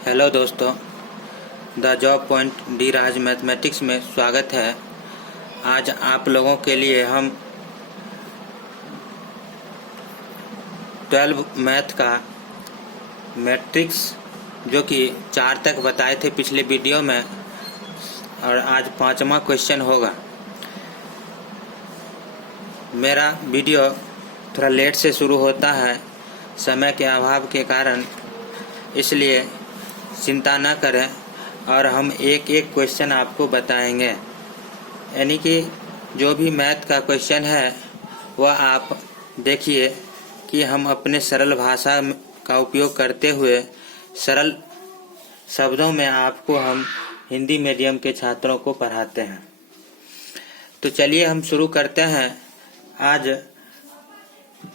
Hello दोस्तों, the job point D Raj mathematics में स्वागत है। आज आप लोगों के लिए हम 12 मैथ का मैट्रिक्स जो कि 4 तक बताए थे पिछले वीडियो में, और आज 5वां क्वेश्चन होगा। मेरा वीडियो थोड़ा लेट से शुरू होता है समय के अभाव के कारण, इसलिए चिंता न करें और हम एक एक क्वेश्चन आपको बताएंगे। यानी कि जो भी मैथ का क्वेश्चन है वह आप देखिए कि हम अपने सरल भाषा का उपयोग करते हुए सरल शब्दों में आपको हम हिंदी मीडियम के छात्रों को पढ़ाते हैं। तो चलिए हम शुरू करते हैं आज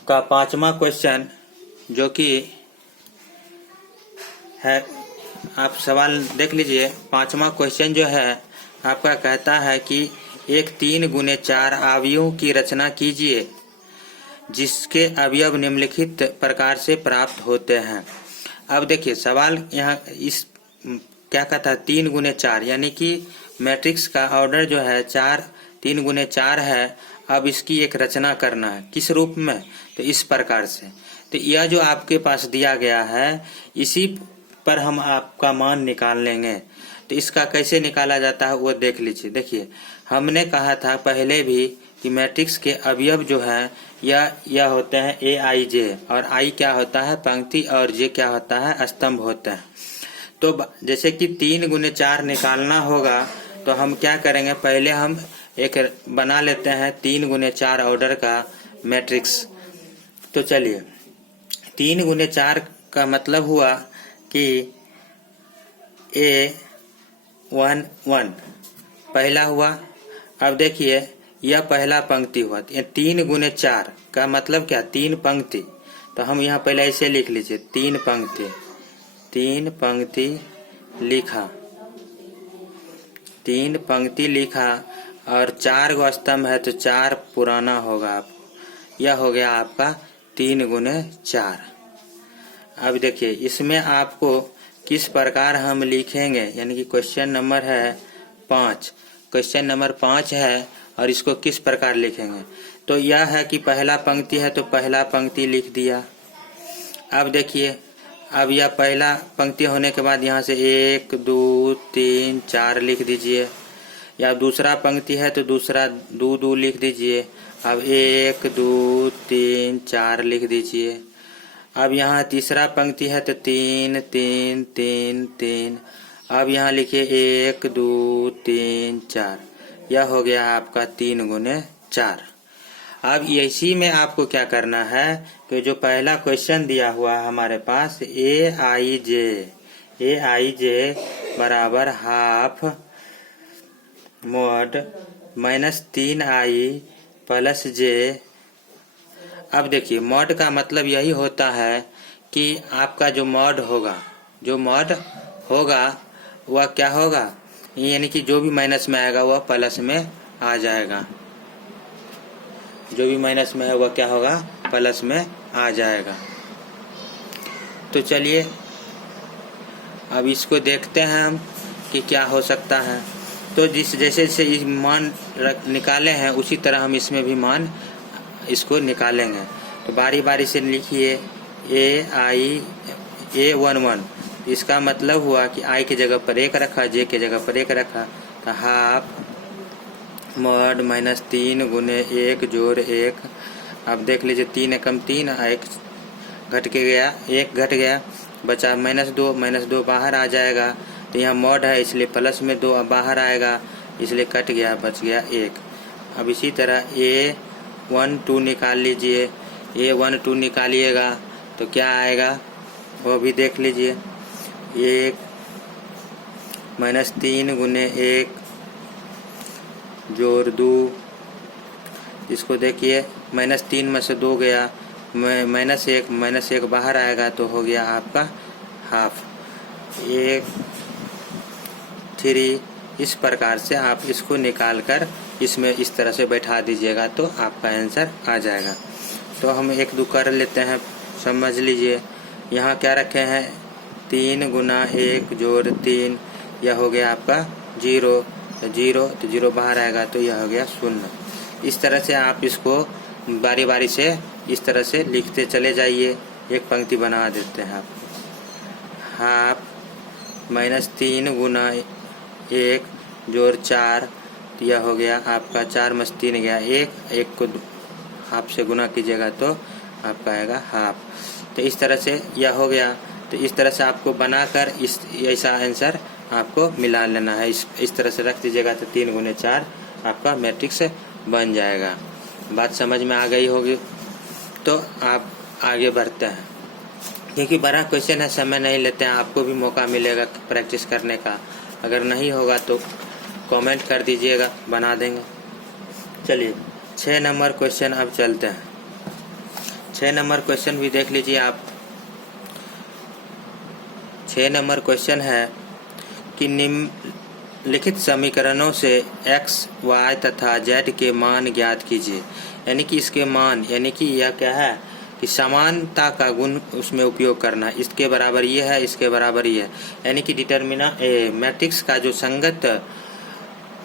का 5वां क्वेश्चन, जो कि है, आप सवाल देख लीजिए। 5वां क्वेश्चन जो है आपका कहता है कि एक 3 गुने 4 अवयवों की रचना कीजिए जिसके अवयव निम्नलिखित प्रकार से प्राप्त होते हैं। अब देखिए सवाल यहाँ इस क्या कहता है, 3 गुने 4 यानी कि मैट्रिक्स का ऑर्डर जो है 3 गुने 4 है। अब इसकी एक रचना करना है, किस रूप में? तो इस प्रकार से। तो यह जो आपके पास दिया गया है इसी पर हम आपका मान निकाल लेंगे। तो इसका कैसे निकाला जाता है वो देख लीजिए। देखिए हमने कहा था पहले भी कि मैट्रिक्स के अवयव जो है यह होते हैं ए आई जे, और आई क्या होता है पंक्ति, और जे क्या होता है स्तंभ होता है। तो जैसे कि 3 गुने 4 निकालना होगा तो हम क्या करेंगे, पहले हम एक बना लेते हैं 3 गुने 4 ऑर्डर का मैट्रिक्स। तो चलिए 3 गुने 4 का मतलब हुआ कि A11 पहला हुआ। अब देखिए यह पहला पंक्ति हुआ। 3 गुने 4 का मतलब क्या, 3 पंक्ति। तो हम यहाँ पहले ऐसे लिख लीजिए 3 पंक्ति लिखा, 3 पंक्ति लिखा, और 4 गो स्तंभ है तो 4 पुराना होगा आपको। यह हो गया आपका 3 गुने 4। अब देखिए इसमें आपको किस प्रकार हम लिखेंगे, यानी कि क्वेश्चन नंबर है 5। क्वेश्चन नंबर 5 है और इसको किस प्रकार लिखेंगे। तो यह है कि पहला पंक्ति है तो पहला पंक्ति लिख दिया। अब देखिए अब यह पहला पंक्ति होने के बाद यहाँ से 1 2 3 4 लिख दीजिए, या दूसरा पंक्ति है तो दूसरा 2 2 लिख दीजिए। अब 1 2 3 4 लिख दीजिए। अब यहाँ तीसरा पंक्ति है तो 3 3 3 3। अब यहाँ लिखिए 1 2 3 4। यह हो गया आपका 3 गुने 4। अब इसी में आपको क्या करना है कि जो पहला क्वेश्चन दिया हुआ है हमारे पास ए आई जे बराबर हाफ मॉड -3i प्लस जे। अब देखिए मॉड का मतलब यही होता है कि आपका जो मॉड होगा वह क्या होगा, यानी कि जो भी माइनस में आएगा वह प्लस में आ जाएगा। जो भी माइनस में है वह क्या होगा, प्लस में आ जाएगा। तो चलिए अब इसको देखते हैं हम कि क्या हो सकता है। तो जैसे इस मान निकाले हैं उसी तरह हम इसमें भी मान इसको निकालेंगे। तो बारी बारी से लिखिए A11। इसका मतलब हुआ कि आई की जगह पर 1 रखा, जे की जगह पर 1 रखा, तो हाफ मॉड -3 गुने 1 जोड़ 1। अब देख लीजिए 3 एकम 3, 1 घट के गया, 1 घट गया, बचा -2 बाहर आ जाएगा। तो यहाँ मॉड है इसलिए प्लस में 2 बाहर आएगा, इसलिए कट गया, बच गया 1। अब इसी तरह A12 निकाल लीजिए। A12 निकालिएगा तो क्या आएगा वो भी देख लीजिए। 1 -3 गुने 1 जोड़ 2। इसको देखिए -3 में से 2 गया, -1 बाहर आएगा तो हो गया आपका हाफ। 1 3। इस प्रकार से आप इसको निकाल कर इसमें इस तरह से बैठा दीजिएगा तो आपका आंसर आ जाएगा। तो हम 1 2 कर लेते हैं, समझ लीजिए। यहाँ क्या रखे हैं 3 गुना 1 जोड़ 3, यह हो गया आपका 0, तो 0 बाहर आएगा तो यह हो गया 0। इस तरह से आप इसको बारी बारी से इस तरह से लिखते चले जाइए। एक पंक्ति बना देते हैं आपको। हाफ -3 गुना 1 जोड़ 4, तो यह हो गया आपका 4 में 3 गया 1 को हाफ से गुना कीजिएगा तो आपका आएगा हाफ। तो इस तरह से यह हो गया। तो इस तरह से आपको बनाकर इस ऐसा आंसर आपको मिला लेना है। इस तरह से रख दीजिएगा तो 3 गुने 4 आपका मैट्रिक्स बन जाएगा। बात समझ में आ गई होगी, तो आप आगे बढ़ते हैं। क्योंकि बड़ा क्वेश्चन है, समय नहीं लेते हैं, आपको भी मौका मिलेगा प्रैक्टिस करने का। अगर नहीं होगा तो कमेंट कर दीजिएगा, बना देंगे। चलिए 6 नंबर क्वेश्चन अब चलते हैं। 6 नंबर क्वेश्चन भी देख लीजिए आप। 6 नंबर क्वेश्चन है कि निम्नलिखित समीकरणों से x, y तथा z के मान ज्ञात कीजिए। यानी कि इसके मान, यानी कि यह क्या है कि समानता का गुण उसमें उपयोग करना। इसके बराबर ये है, इसके बराबर ये है, यानी कि मैट्रिक्स का जो संगत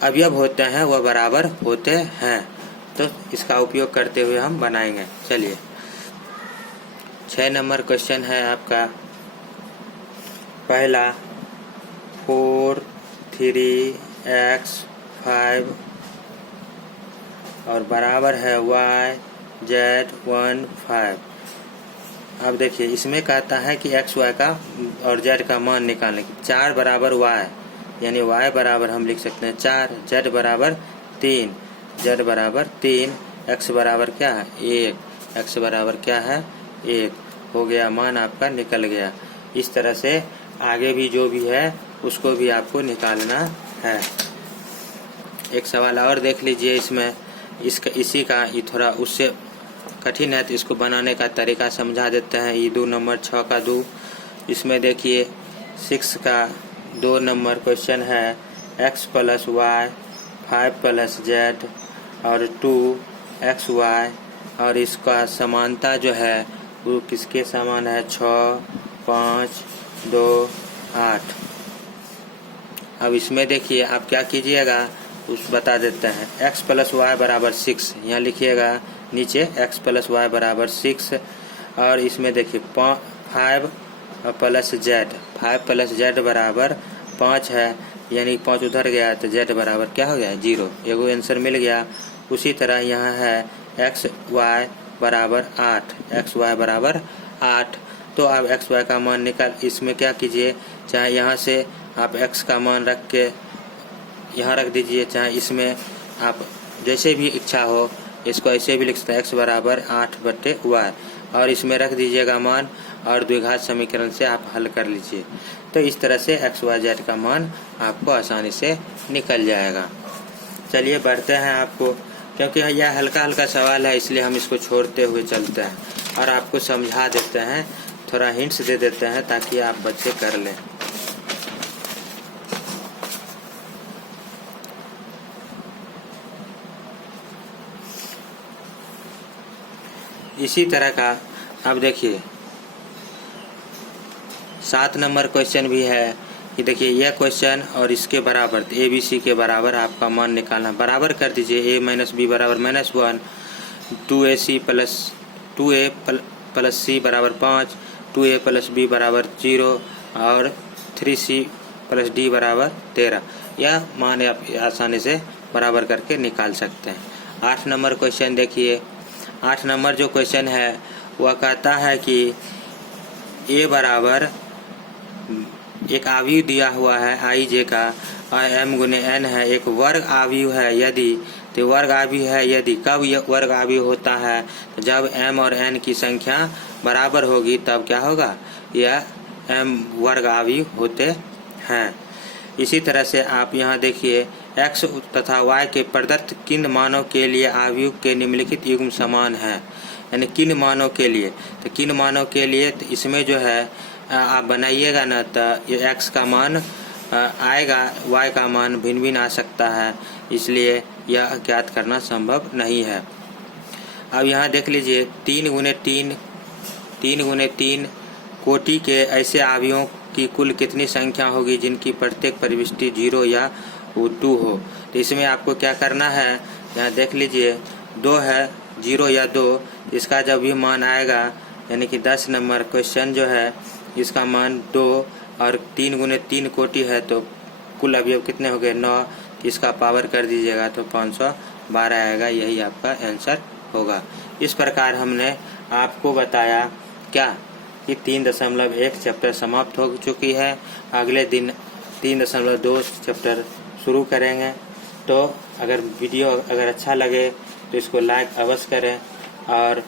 अवयव होते हैं वह बराबर होते हैं। तो इसका उपयोग करते हुए हम बनाएंगे। चलिए 6 नंबर क्वेश्चन है आपका पहला 4, 3x 5 और बराबर है y z 1 5। अब देखिए इसमें कहता है कि x y का और z का मान निकालने की। 4 बराबर y, यानी y बराबर हम लिख सकते हैं 4, z बराबर 3, z बराबर 3, x बराबर क्या है 1, x बराबर क्या है 1। हो गया, मान आपका निकल गया। इस तरह से आगे भी जो भी है उसको भी आपको निकालना है। एक सवाल और देख लीजिए इसमें। इसी का ये थोड़ा उससे कठिन है, तो इसको बनाने का तरीका समझा देते हैं। ये 2 नंबर 6 का 2। इसमें देखिए 6 का 2 नंबर क्वेश्चन है x + y 5 + z और 2xy, और इसका समानता जो है वो किसके समान है 6, 5, 2, 8। अब इसमें देखिए आप क्या कीजिएगा उस बता देते हैं। x + y बराबर 6, यहाँ लिखिएगा नीचे x + y बराबर 6। और इसमें देखिए 5 + z बराबर 5 है, यानी 5 उधर गया तो z बराबर क्या हो गया 0। एगो आंसर मिल गया। उसी तरह यहाँ है x y बराबर 8, x y बराबर 8। तो आप x y का मान निकाल, इसमें क्या कीजिए, चाहे यहाँ से आप x का मान रख के यहाँ रख दीजिए, चाहे इसमें आप जैसे भी इच्छा हो इसको ऐसे भी लिख सकते हैं। x बराबर 8/y और इसमें रख दीजिएगा मान, और द्विघात समीकरण से आप हल कर लीजिए। तो इस तरह से x y z का मान आपको आसानी से निकल जाएगा। चलिए बढ़ते हैं आपको, क्योंकि यह हल्का हल्का सवाल है इसलिए हम इसको छोड़ते हुए चलते हैं और आपको समझा देते हैं, थोड़ा हिंट्स दे देते हैं ताकि आप बच्चे कर लें। इसी तरह का अब देखिए 7 नंबर क्वेश्चन भी है कि देखिए यह क्वेश्चन और इसके बराबर ए बी सी के बराबर आपका मान निकालना। बराबर कर दीजिए a - b बराबर -1, 2ac + 2a + c बराबर 5, 2a + b बराबर 0 और 3c + d बराबर 13। यह मान आप आसानी से बराबर करके निकाल सकते हैं। 8 नंबर क्वेश्चन देखिए। 8 नंबर जो क्वेश्चन है वह कहता है कि a बराबर एक आव्यूह दिया हुआ है i j का, और m गुने n है, एक वर्ग आव्यूह है यदि, तो वर्ग आव्यूह है यदि कब यह वर्ग आव्यूह होता है, तो जब m और n की संख्या बराबर होगी तब क्या होगा, यह m वर्ग आव्यूह होते हैं। इसी तरह से आप यहाँ देखिए x तथा y के प्रदत्त किन मानों के लिए आव्यूह के निम्नलिखित युग्म समान है, यानी किन मानों के लिए। तो किन मानों के लिए, तो इसमें जो है आप बनाइएगा ना तो ये x का मान आएगा, y का मान भिन्न भिन्न आ सकता है, इसलिए यह ज्ञात करना संभव नहीं है। अब यहाँ देख लीजिए 3 × 3 कोटि के ऐसे आव्यूहों की कुल कितनी संख्या होगी जिनकी प्रत्येक प्रविष्टि 0 या 2 हो। तो इसमें आपको क्या करना है, यहाँ देख लीजिए 2 है, 0 या 2, इसका जब भी मान आएगा यानी कि 10 नंबर क्वेश्चन जो है इसका मान 2 और 3 गुने 3 कोटि है तो कुल अवयव कितने हो गए 9, इसका पावर कर दीजिएगा तो 512 आएगा। यही आपका आंसर होगा। इस प्रकार हमने आपको बताया क्या कि 3.1 चैप्टर समाप्त हो चुकी है। अगले दिन 3.2 चैप्टर शुरू करेंगे। तो अगर वीडियो अच्छा लगे तो इसको लाइक अवश्य करें और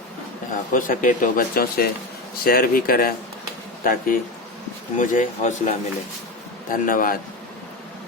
हो सके तो बच्चों से शेयर भी करें ताकि मुझे हौसला मिले। धन्यवाद।